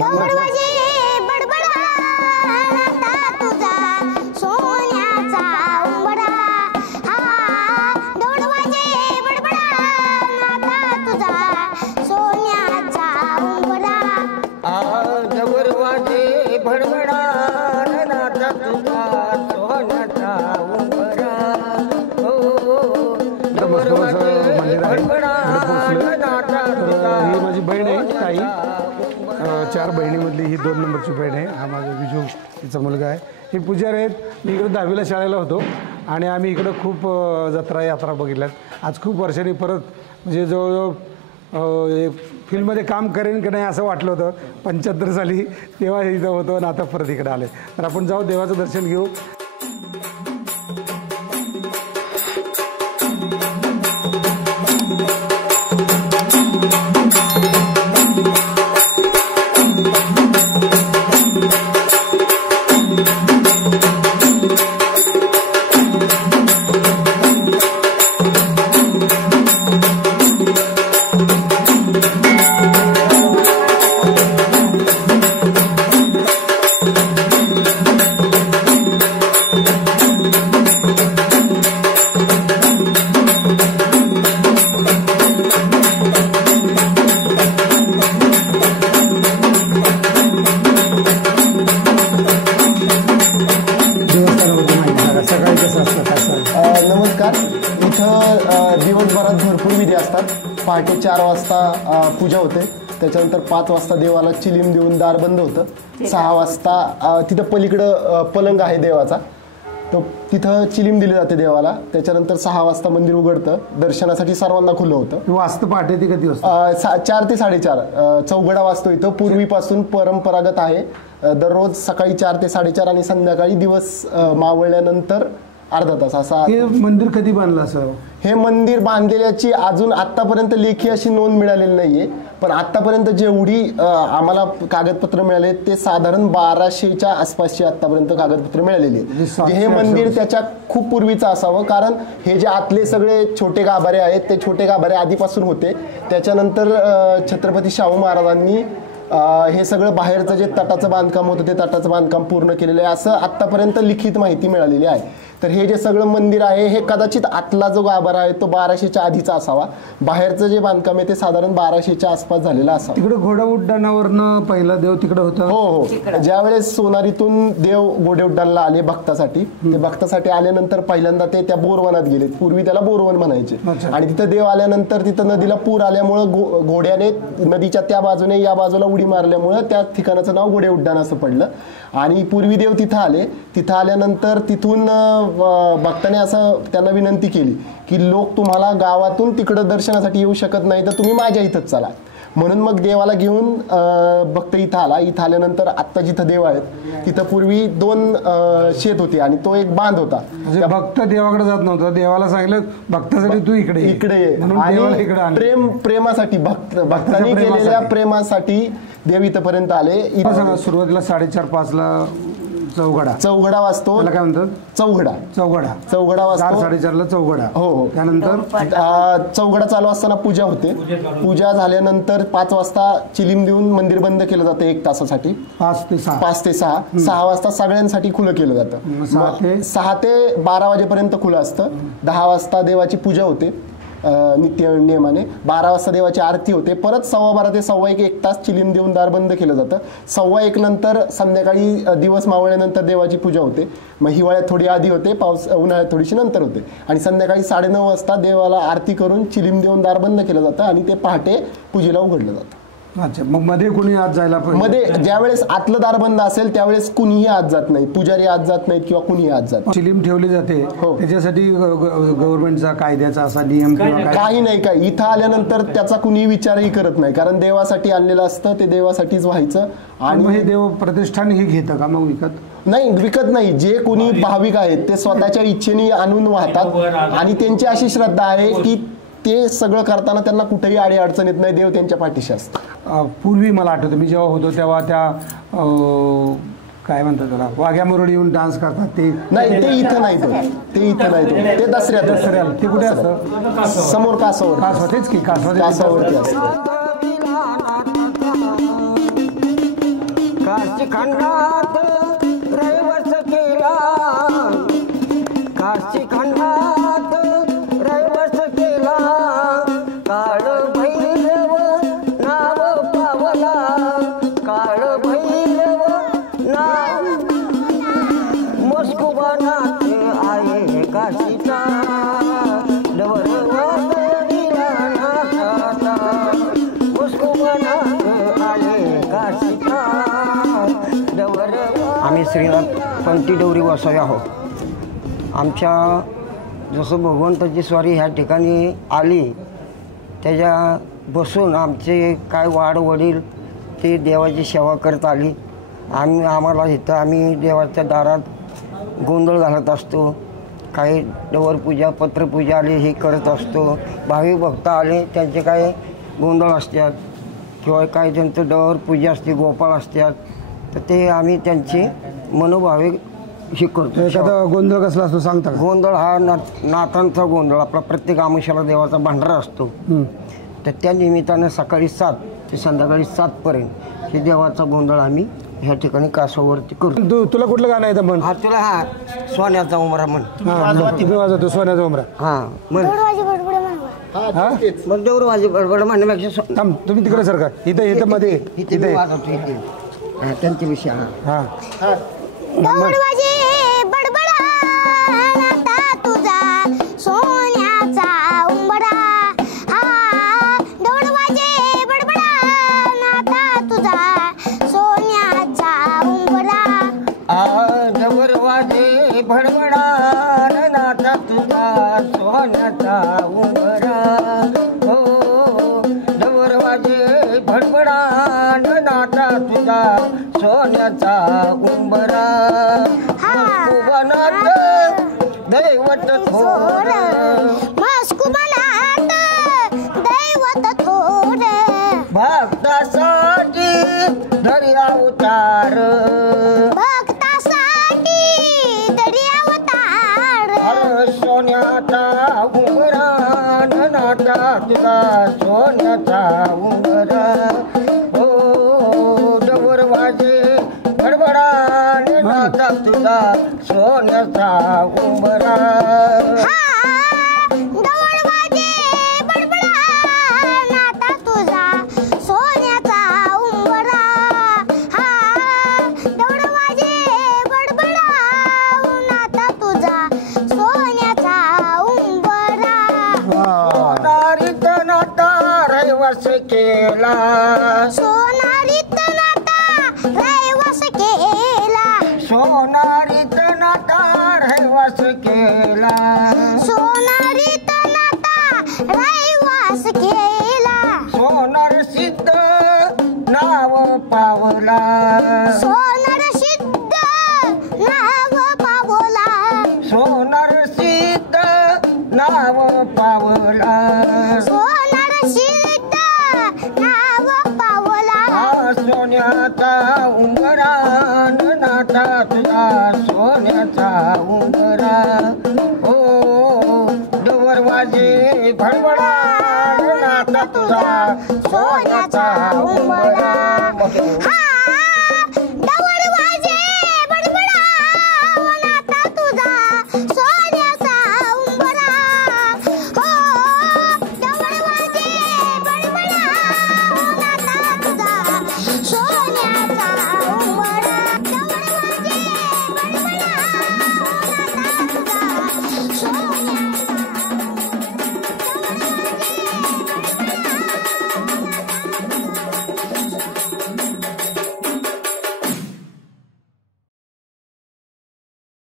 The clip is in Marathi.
दौडवाजे बडबडा नाता तुझा सोन्याचा उंबरा हा दौडवाजे बडबडा नाता तुझा सोन्याचा उंबरा दौडवाजे बडबडा नाता तुझा सोन्याचा उंबरा ही माझी बहीण आहे ताई 4 बहिणीमधली ही 2 नंबरची बहीण आहे. हा माझा विजू तिचा मुलगा आहे. हे पुजारी आहेत. मी इकडे 10वीला शाळेला होतो आणि आम्ही इकडं खूप जत्रा यात्रा बघितल्यात. आज खूप वर्षांनी परत म्हणजे जवळजवळ फिल्ममध्ये काम करेन की नाही असं वाटलं होतं. 75 साली तेव्हा इथं होतो आणि आता परत इकडे आले. तर आपण जाऊ देवाचं दर्शन घेऊ. नमस्कार. इथं दिवसभरात भरपूर विधी असतात. पहाटे 4 वाजता पूजा होते. त्याच्यानंतर 5 वाजता देवाला चिलीम देऊन दार बंद होतं. 6 वाजता तिथं पलीकडं पलंग आहे देवाचा, तो तिथं चिलीम दिली जाते देवाला. त्याच्यानंतर 6 वाजता मंदिर उघडतं. दर्शनासाठी सर्वांना खुलं होतं. वाजता पहाटे ती कधी वाजता? 4 ते 4:30 चौघडा वाजतो. इथं पूर्वीपासून परंपरागत आहे. दररोज सकाळी 4 ते 4:30 आणि संध्याकाळी दिवस मावळल्यानंतर अर्धा तास असा. हे मंदिर कधी बांधलं असं? हे मंदिर बांधलेल्याची अजून आतापर्यंत लेखी अशी नोंद मिळालेली नाहीये. पण आतापर्यंत जेवढी आम्हाला कागदपत्र मिळाले ते साधारण 1200च्या आसपासची आतापर्यंत कागदपत्र मिळालेली आहेत. हे मंदिर त्याच्या खूप पूर्वीचं असावं, कारण हे जे आतले सगळे छोटे गाभारे आहेत ते छोटे गाभारे आधीपासून होते. त्याच्यानंतर छत्रपती शाहू महाराजांनी हे सगळं बाहेरचं जे तटाचं बांधकाम होतं ते तटाचं बांधकाम पूर्ण केलेलं आहे असं आतापर्यंत लिखित माहिती मिळालेली आहे. तर हे जे सगळं मंदिर आहे हे कदाचित आतला जो गाभारा आहे तो 1200च्या आधीचा असावा. बाहेरचं जे बांधकाम आहे ते साधारण 1200च्या आसपास झालेलं असावं. तिकडे घोडा उड्डाणावरनं पहिला देव तिकडे होता. हो हो. ज्यावेळेस सोनारीतून देव घोडे उड्डाणला आले भक्तासाठी, ते भक्तासाठी आल्यानंतर पहिल्यांदा ते त्या बोरवनात गेले. पूर्वी त्याला बोरवन म्हणायचे. आणि तिथं देव आल्यानंतर तिथं नदीला पूर आल्यामुळं घोड्याने नदीच्या त्या बाजूने या बाजूला उडी मारल्यामुळं त्या ठिकाणाचं नाव घोडे उड्डाण असं पडलं. आणि पूर्वी देव तिथं आले. तिथं आल्यानंतर तिथून भक्ताने असं त्यांना विनंती केली की लोक तुम्हाला गावातून तिकडं दर्शनासाठी येऊ शकत नाही तर तुम्ही माझ्या इथंच चला. म्हणून मग देवाला घेऊन भक्त इथं आला. इथं आल्यानंतर आत्ता जिथं देव आहेत तिथं पूर्वी 2 शेत होते आणि तो एक बांध होता. भक्त देवाकडे जात नव्हता. देवाला सांगितलं भक्तासाठी तू इकडे ये. आणि प्रेमासाठी भक्तांनी केलेल्या प्रेमासाठी देव इथपर्यंत आले. सुरुवातीला 4:30-5ला चौघडा वाजतो. काय म्हणतात? चौघडा वाजतो. 4:30ला चौघडा. हो. त्यानंतर चौघडा चालू असताना पूजा होते. पूजा झाल्यानंतर 5 वाजता चिलीम देऊन मंदिर बंद केलं जातं 1 तासासाठी. 5 ते 6. 5 ते 6. 6 वाजता सगळ्यांसाठी खुलं केलं जातं. 6 ते 12 वाजेपर्यंत खुलं असतं. 10 वाजता देवाची पूजा होते नित्य नियमाने. 12 वाजता देवाची आरती होते. परत 12:15 ते 1:15 1 तास चिलीम देऊन दार बंद केलं जातं. 1:15 नंतर संध्याकाळी दिवस मावळल्यानंतर देवाची पूजा होते. मग हिवाळ्यात थोडी आधी होते, उन्हाळ्यात थोडीशी नंतर होते. आणि संध्याकाळी 9:30 वाजता देवाला आरती करून चिलीम देऊन दार बंद केलं जातं आणि ते पहाटे पूजेला उघडलं जातं. अच्छा. मग मध्ये कुणी आत जायला मध्ये ज्यावेळेस आतलं दार बंद असेल त्यावेळेस कुणीही आत जात नाही. पुजारी आत जात नाहीत किंवा कुणीही आत जात. चिलीम ठेवली जाते. त्याच्यासाठी गव्हर्नमेंटचा कायद्याचा असा नियम काही नाही. काय इथं आल्यानंतर त्याचा कुणीही विचारही करत नाही, कारण देवासाठी आणलेलं असतं ते देवासाठीच व्हायचं. आणि हे देव प्रतिष्ठान हे घेतं का मग विकत? नाही, विकत नाही. जे कोणी भाविक आहेत ते स्वतःच्या इच्छेने आणून वाहतात आणि त्यांची अशी श्रद्धा आहे की ते सगळं करताना त्यांना कुठेही अडचण येत नाही. देव त्यांच्या पाठीशी असतं. पूर्वी मला आठवतं मी जेव्हा होतो तेव्हा त्या काय म्हणतात त्याला वाघ्या मुरळी येऊन डान्स करतात ते नाही. ते इथं नाही. ते इथं नाही. ते दसऱ्याला. ते कुठे असतं? समोर कासवावर. तेच की कासवावरती असतं. काशी खंडात रहिवास केला, काशी खंडात रहिवास केला, काळ भैरव नाव पावला, काळ भैरव नाव मस्कुबानात आहे काशीचा, डवरवास दिला नाथाचा, मस्कुबानात आहे काशीचा, डवरवास. आम्ही श्रीनाथ पंथी डवरी वासावे आहोत. आमच्या जसं भगवंताची स्वारी ह्या ठिकाणी आली त्याच्या बसून आमचे काय वाड वडील ते देवाची सेवा करत आली. आम्हाला इथं आम्ही देवाच्या दारात गोंधळ घालत असतो, काही डवरपूजा पत्रपूजा आली हे करत असतो. भाविक भक्त आले त्यांचे काय गोंधळ असतात किंवा काय त्यांचं डवरपूजा असते, गोपाळ असतात, तर ते आम्ही त्यांचे मनोभाविक हे करतो. एखादा गोंधळ कसला असतो सांगता का? गोंधळ हा नाथांचा गोंधळ आपला प्रत्येक आमुष्याला देवाचा भांडारा असतो. तर त्या निमित्तानं सकाळी 7 ते संध्याकाळी 7 पर्यंत हे देवाचा गोंधळ आम्ही ह्या ठिकाणी कासवावरती करतो. तुला कुठलं गाणं येतं म्हण? हा तुला हा सोन्याचा उमरा म्हण. तुम्ही वाजवतो सोन्याचा उमरा. हा म्हण. दौडवाजी बडबड म्हणवा. हा मग देवर माझी बडबड म्हणण्यापेक्षा थांब, तुम्ही तिकडे सरका. इथं मध्ये इथे मी वाजवतो इथे. हा, त्यांच्या विषय हा हा दौडवाजी बडबडा नाता तुझा सोन्याचा उंबरा, हा दौडवाजी बडबडा नाता तुझा सोन्याचा उंबरा, डवरवाजे भडबडा नाथा तुझा सोन्याचा उंबरा, हो डवरवाजे भडबडा नाथा तुझा सोन्याचा उंबरा, मस्कुबानात दैवत थोर, मस्कुबानात दैवत थोर, भक्तासाठी धरी अवतार, भक्तासाठी दरी अवतार, सोन्याचा उंबरा नाथा तुझा सोन्याचा उंबरा, हो डवरवाजे भडबडा नाथा तुझा सोन्याचा उंबरा, दौडवाजे बडबडा नाता तुझा सोन्याचा उंबरा, हा दौडवाजे बडबडा नाता तुझा सोन्याचा उंबरा, सोनारीत नाथा रहिवास केला, सोनारीत नाता रहिवास केला, सोनारीत नाथा रहिवास केला, सोनारीत नाता रहिवास केला, सोनार सिद्ध नाव पावला, सोनार सिद्ध नाव पावला, सोनार सिद्ध नाव पावला, सोनार सिद्ध नाव पावला, सोन्याचा उंबरा नाथा तुझा सोन्याचा उंबरा, हो डवरवाजे भडबडा नाथा तुझा सोन्याचा उंबरा,